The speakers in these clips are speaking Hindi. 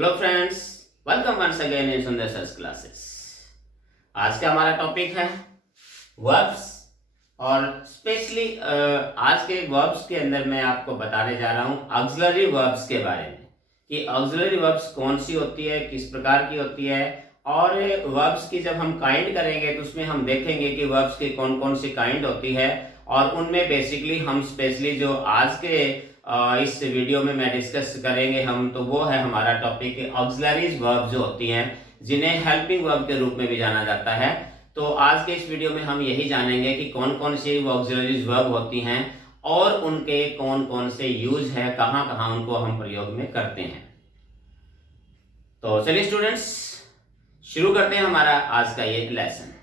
Hello friends, welcome once again in Sundar sir's classes. आज का हमारा टॉपिक है वर्ब्स और स्पेशली आज के वर्ब्स के अंदर मैं आपको बताने जा रहा हूं ऑक्सिलरी वर्ब्स के बारे में कि ऑक्सिलरी वर्ब्स कौन सी होती है, किस प्रकार की होती है और वर्ब्स की जब हम काइंड करेंगे तो उसमें हम देखेंगे कि वर्ब्स की कौन कौन सी काइंड होती है और उनमें बेसिकली हम स्पेशली जो आज के इस वीडियो में मैं डिस्कस करेंगे हम, तो वो है हमारा टॉपिक ऑक्सिलरीज वर्ब जो होती हैं जिन्हें हेल्पिंग वर्ब के रूप में भी जाना जाता है। तो आज के इस वीडियो में हम यही जानेंगे कि कौन कौन सी ऑक्सिलरीज वर्ब होती हैं और उनके कौन कौन से यूज है, कहाँ कहाँ उनको हम प्रयोग में करते हैं। तो चलिए स्टूडेंट्स, शुरू करते हैं हमारा आज का ये लेसन।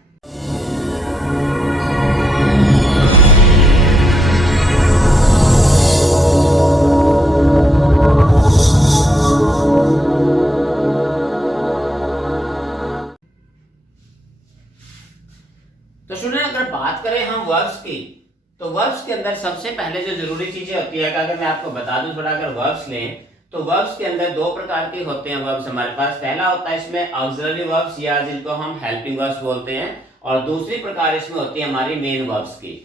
तो स्टूडेंट, अगर बात करें हम वर्ब्स की, तो वर्ब्स के अंदर सबसे पहले जो जरूरी चीजें होती है, अगर मैं आपको बता दूं थोड़ा, अगर वर्ब्स लें तो वर्ब्स के अंदर दो प्रकार के होते हैं वर्ब्स हमारे पास। पहला होता है इसमें ऑक्सिलरी वर्ब्स या जिनको हम हेल्पिंग वर्ब्स बोलते हैं, और दूसरी प्रकार इसमें होती है हमारी मेन वर्ब्स की।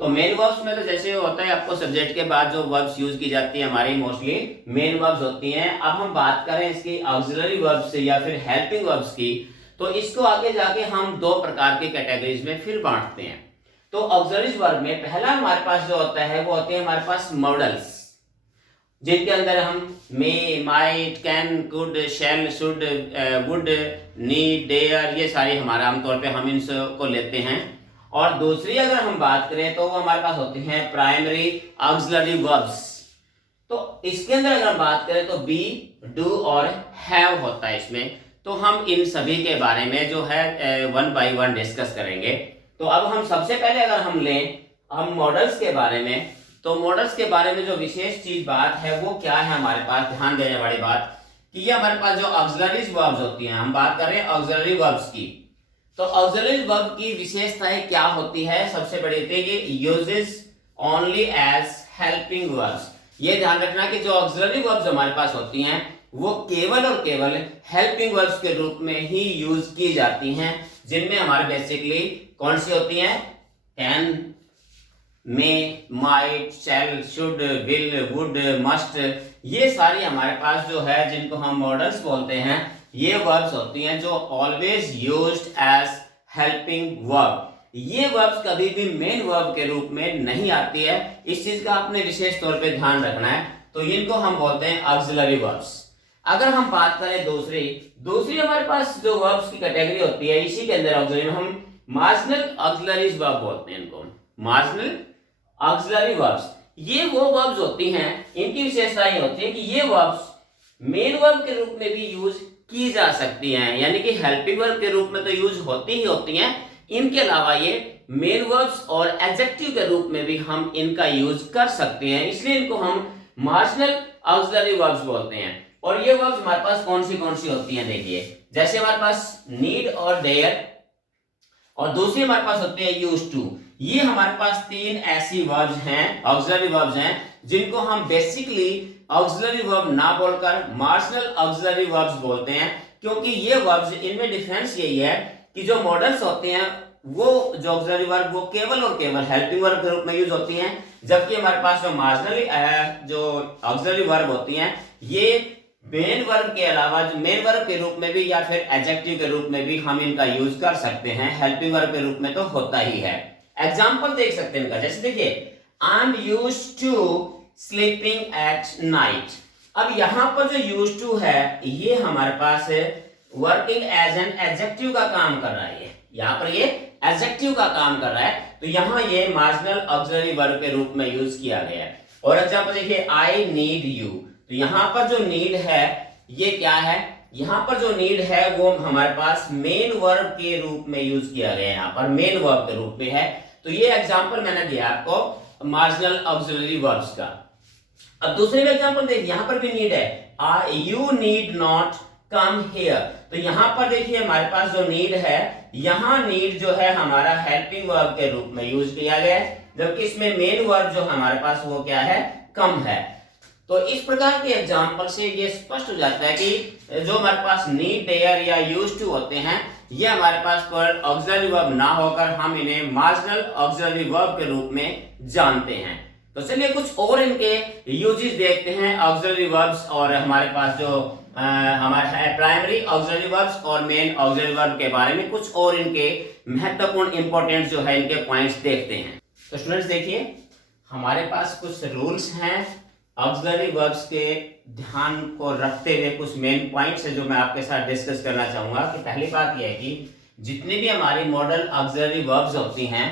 तो मेन वर्ब्स में तो जैसे होता है आपको सब्जेक्ट के बाद जो वर्ब्स यूज की जाती है हमारी मोस्टली मेन वर्ब्स होती हैं। अब हम बात करें इसकी ऑक्सिलरी वर्ब्स या फिर हेल्पिंग वर्ब्स की, तो इसको आगे जाके हम दो प्रकार की कैटेगरीज में फिर बांटते हैं। तो ऑक्सिलरी वर्ब में पहला हमारे पास जो होता है वो होते हैं हमारे पास मॉडल्स, जिनके अंदर हम may, might, can, could, shall, should, would, need, dare, ये सारे हमारा आमतौर पे हम इनको लेते हैं। और दूसरी अगर हम बात करें तो वो हमारे पास होते हैं प्राइमरी ऑक्सिलरी वर्ब्स। तो इसके अंदर अगर हम बात करें तो बी, डू और हैव होता है इसमें। तो हम इन सभी के बारे में जो है वन बाय वन डिस्कस करेंगे। तो अब हम सबसे पहले अगर हम लें हम मॉडल्स के बारे में, तो मॉडल्स के बारे में जो विशेष चीज बात है वो क्या है हमारे पास ध्यान देने वाली बात कि ये हमारे पास जो ऑक्सिलरी वर्ब्स होती हैं, हम बात कर रहे हैं ऑक्सिलरी वर्ब्स की। तो ऑक्सिलरी वर्ब की विशेषताएं क्या होती है? सबसे बड़ी होती है ये uses only as helping verbs. ये ध्यान रखना कि जो ऑक्सिलरी वर्ब्स हमारे पास होती हैं वो केवल और केवल हेल्पिंग वर्ब्स के रूप में ही यूज की जाती हैं, जिनमें हमारे बेसिकली कौन सी होती हैं? Can, may, might, shall, should, will, would, must, ये सारी हमारे पास जो है जिनको हम मॉडल्स बोलते हैं, ये वर्ब्स होती हैं जो always used as helping verb. ये वर्ब्स कभी भी मेन वर्ब के रूप में नहीं आती है, इस चीज का आपने विशेष तौर पे ध्यान रखना है। तो इनको हम बोलते हैं ऑक्सिलरी वर्ब्स। अगर हम बात करें दूसरी हमारे पास जो वर्ब्स की कैटेगरी होती है, इसी के अंदर ऑक्सिलरी में हम मार्जिनल ऑक्सिलरीज वर्ब बोलते हैं इनको, मार्जिनल ऑक्सिलरी वर्ब्स। ये वो वर्ब्स होती हैं, इनकी विशेषता ये होती है कि ये वर्ब्स मेन वर्ब के रूप में भी यूज की जा सकती हैं, यानी कि हेल्पिंग वर्ब के रूप में तो यूज होती ही होती हैं, इनके अलावा ये मेन वर्ब्स और एडजेक्टिव के रूप में भी हम इनका यूज कर सकते हैं, इसलिए इनको हम मार्जिनल ऑक्सिलरी वर्ब्स बोलते हैं। और ये वर्ब्स हमारे पास कौन सी होती हैं? देखिए, जैसे हमारे पास नीड और डेयर, और दूसरी हमारे पास होती है यूज्ड टू। ये हमारे पास तीन ऐसी वर्ब्स हैं, ऑक्सिलरी वर्ब्स हैं, जिनको हम बेसिकली ऑक्सिलरी वर्ब ना बोलकर मार्जिनल ऑक्सिलरी वर्ब्स बोलते हैं, क्योंकि ये वर्ब्स, इनमें डिफरेंस यही है कि जो मॉडल्स होते हैं वो जो ऑक्सिलरी वर्ब वो केवल और केवल हेल्पिंग वर्ब के रूप में यूज होती हैं, जबकि हमारे पास जो मार्जिनली जो ऑक्सिलरी वर्ब होती हैं ये मेन वर्ब के अलावा जो मेन वर्ब के रूप में भी या फिर एडजेक्टिव के रूप में भी हम इनका यूज कर सकते हैं, हेल्पिंग वर्ब के रूप में तो होता ही है। एग्जांपल देख सकते हैं इनका, जैसे देखिए, I am used to sleeping at night. अब यहां पर जो यूज्ड टू है ये हमारे पास वर्किंग एज एन एडजेक्टिव का काम कर रहा है, यहाँ पर ये एडजेक्टिव का काम कर रहा है, तो यहाँ ये मार्जिनल ऑक्सिलरी वर्ब के रूप में यूज किया गया है। और एग्जांपल देखिए, आई नीड यू, तो यहाँ पर जो नीड है ये क्या है? यहाँ पर जो नीड है वो हमारे पास मेन वर्ब के रूप में यूज किया गया है, यहाँ पर मेन वर्ब के रूप में है। तो ये एग्जांपल मैंने दिया आपको मार्जिनल ऑक्सिलरी वर्ब्स का। अब दूसरे में एग्जांपल देखिए, यहाँ पर भी नीड है, you need not come here. तो यहाँ पर देखिए हमारे पास जो नीड है, यहाँ नीड जो है हमारा हेल्पिंग वर्ब के रूप में यूज किया गया है, जबकि इसमें मेन वर्ब जो हमारे पास वो क्या है? कम है। तो इस प्रकार के एग्जाम्पल से ये स्पष्ट हो जाता है कि जो हमारे पास नीड, डेयर या यूज्ड टू होते हैं, ये हमारे पास पर ऑक्सिलरी वर्ब ना होकर हम इन्हें मार्जिनल ऑक्सिलरी वर्ब के रूप में जानते हैं। तो चलिए कुछ और इनके यूजेस देखते हैं ऑक्सिलरी वर्ब्स, और हमारे पास जो हमारा है प्राइमरी ऑक्सिलरी वर्ब्स और मेन ऑक्सिलरी वर्ब के बारे में कुछ और इनके महत्वपूर्ण इंपॉर्टेंट जो है इनके पॉइंट्स देखते हैं। तो स्टूडेंट्स देखिए, हमारे पास कुछ रूल्स हैं ऑक्सिलरी वर्ब्स के ध्यान को रखते हुए, कुछ मेन पॉइंट्स है जो मैं आपके साथ डिस्कस करना चाहूंगा। कि पहली बात यह है कि जितनी भी हमारी मॉडल ऑक्सिलरी वर्ब्स होती हैं,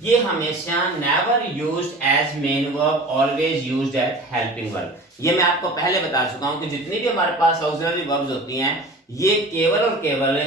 ये हमेशा never used as main verb, always used as helping verb. ये मैं आपको पहले बता चुका हूं कि जितनी भी हमारे पास ऑक्सिलरी वर्ब्स होती हैं, ये केवल और केवल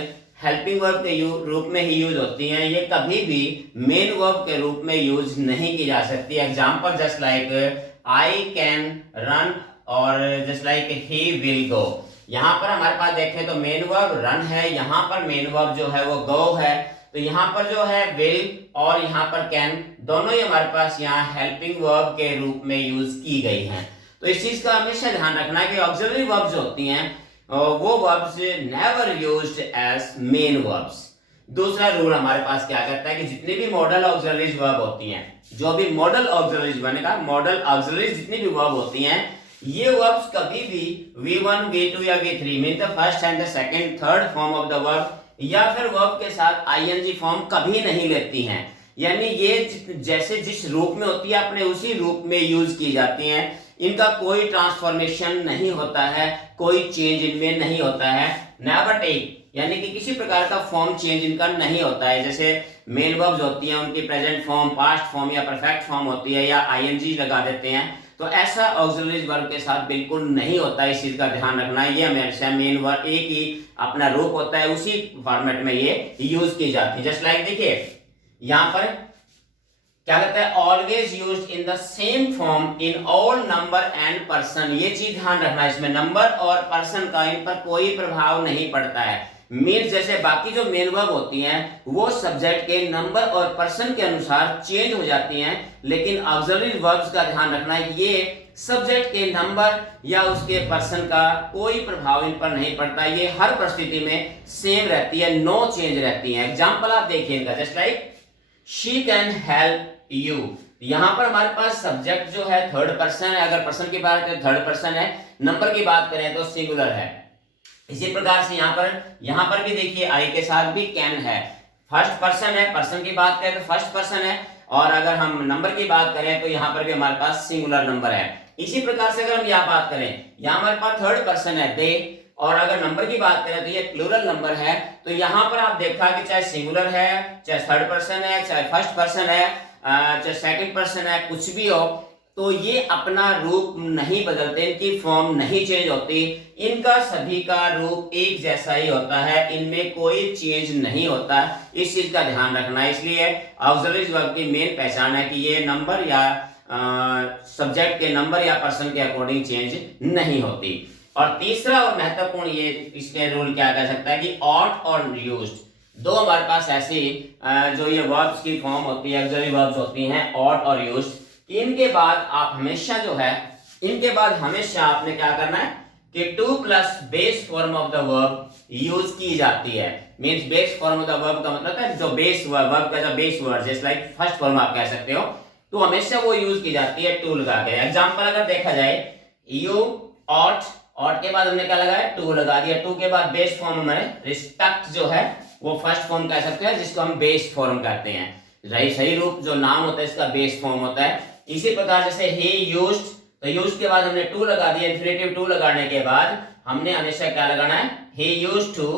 हेल्पिंग वर्ब के रूप में ही यूज होती हैं। ये कभी भी मेन वर्ब के रूप में यूज नहीं की जा सकती। Example just like I can run और just like he will go. यहाँ पर हमारे पास देखें तो मेन वर्ब रन है, यहाँ पर मेन वर्ब जो है वो गो है। तो यहाँ पर जो है विल और यहाँ पर कैन दोनों ही हमारे पास यहाँ हेल्पिंग वर्ब के रूप में यूज की गई हैं। तो इस चीज का हमेशा ध्यान रखना है कि ऑक्सिलरी वर्ब्स होती हैं वो verbs never used as main verbs. दूसरा रूल हमारे पास क्या कहता है कि जितनी भी मॉडल ऑक्सिलरीज वर्ब होती हैं, जो भी मॉडल ऑक्सिलरीज बनेगा, मॉडल ऑक्सिलरीज जितनी भी वर्ब होती हैं, ये वर्ब्स कभी भी V1, V2 या V3 mean the first and the second, third form of the verb या फिर वर्ब के साथ ing फॉर्म कभी नहीं लेती हैं। यानी ये जैसे जिस रूप में होती है अपने उसी रूप में यूज की जाती हैं। इनका कोई ट्रांसफॉर्मेशन नहीं होता है, कोई चेंज इनमें नहीं होता है। नेवर टेक यानी कि किसी प्रकार का फॉर्म चेंज इनका नहीं होता है। जैसे मेन वर्ब्स होती हैं उनकी प्रेजेंट फॉर्म, पास्ट फॉर्म या परफेक्ट फॉर्म होती है या ing लगा देते हैं, तो ऐसा ऑक्सिलरीज वर्ब के साथ बिल्कुल नहीं होता है। इस चीज का ध्यान रखना है। ये हमेशा मेन वर्ब एक ही अपना रूप होता है, उसी फॉर्मेट में ये यूज की जाती है। जस्ट लाइक देखिए यहाँ पर क्या कहता है, always used in the same form in all number and person. ये चीज ध्यान रखना है, इसमें नंबर और पर्सन का इन पर कोई प्रभाव नहीं पड़ता है। मीन्स जैसे बाकी जो मेन वर्ब होती हैं वो सब्जेक्ट के नंबर और पर्सन के अनुसार चेंज हो जाती हैं, लेकिन ऑक्सिलरी वर्ब्स का ध्यान रखना है कि ये सब्जेक्ट के नंबर या उसके पर्सन का कोई प्रभाव इन पर नहीं पड़ता। ये हर परिस्थिति में सेम रहती है, नो चेंज रहती है। एग्जाम्पल आप देखिए इनका, just like she can help you. यहाँ पर हमारे पास सब्जेक्ट जो है थर्ड पर्सन है, अगर पर्सन की बात करें थर्ड पर्सन है, नंबर की बात करें तो सिंगुलर है। इसी प्रकार से यहाँ पर भी देखिए आई के साथ भी कैन है, फर्स्ट पर्सन है, पर्सन की बात करें तो फर्स्ट पर्सन है, और अगर हम नंबर की बात करें तो यहाँ पर भी हमारे पास सिंगुलर नंबर है। इसी प्रकार से अगर हम यहाँ बात करें, यहाँ हमारे पास थर्ड पर्सन है दे, और अगर नंबर की बात करें तो ये प्लूरल नंबर है। तो यहाँ पर आप देखा कि चाहे सिंगुलर है, चाहे थर्ड पर्सन है, चाहे फर्स्ट पर्सन है, चाहे सेकंड पर्सन है, कुछ भी हो, तो ये अपना रूप नहीं बदलते, इनकी फॉर्म नहीं चेंज होती, इनका सभी का रूप एक जैसा ही होता है, इनमें कोई चेंज नहीं होता। इस चीज का ध्यान रखना है। इसलिए ऑक्सिलरी वर्ब की मेन पहचान है कि ये नंबर या सब्जेक्ट के नंबर या पर्सन के अकॉर्डिंग चेंज नहीं होती। और तीसरा और महत्वपूर्ण ये इसके रूल क्या कह सकता है कि ऑट और यूज्ड, दो हमारे पास ऐसी जो ये वर्ब्स की फॉर्म होती है, ऑक्सिलरी वर्ब्स होती हैं ऑट और यूज्ड, इनके बाद आप हमेशा जो है, इनके बाद हमेशा आपने क्या करना है कि two plus base form of the verb use की जाती है। Means base form of the verb का मतलब है जो बेस वर्ब का जो बेस वर्ड, जैसे लाइक फर्स्ट फॉर्म आप कह सकते हो, तो हमेशा वो यूज की जाती है टू लगा के। एग्जांपल अगर देखा जाए, यू ऑट, ऑट के बाद हमने क्या लगाया, टू लगा दिया। टू के बाद बेस फॉर्म हमारे रिस्पेक्ट जो है वो फर्स्ट फॉर्म कह सकते हैं, जिसको हम बेस फॉर्म कहते हैं। सही रूप जो नाम होता है इसका बेस फॉर्म होता है। इसी प्रकार जैसे he used, तो used के बाद हमने टू लगा दिया, इंफिनिटिव टू लगाने के बाद हमने हमेशा क्या लगाना है, he used to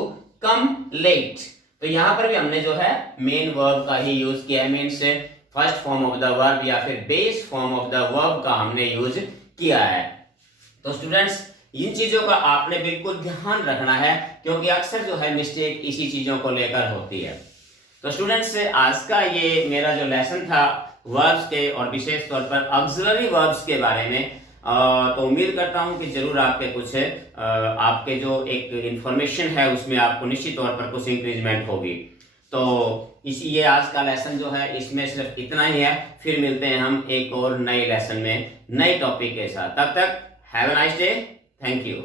come late। तो यहाँ पर भी हमने जो है मेन वर्ब का ही यूज किया है, means first form of the verb या फिर base form of the verb का हमने यूज किया है। तो स्टूडेंट्स इन चीजों का आपने बिल्कुल ध्यान रखना है, क्योंकि अक्सर जो है मिस्टेक इसी चीजों को लेकर होती है। तो स्टूडेंट्स आज का ये मेरा जो लेसन था वर्ब्स के और विशेष तौर पर ऑक्सिलरी वर्ब्स के बारे में, तो उम्मीद करता हूं कि जरूर आपके कुछ आपके जो एक इंफॉर्मेशन है उसमें आपको निश्चित तौर पर कुछ इंक्रीजमेंट होगी। तो ये आज का लेसन जो है इसमें सिर्फ इतना ही है। फिर मिलते हैं हम एक और नए लेसन में नए टॉपिक के साथ। तब तक have a nice day, thank you.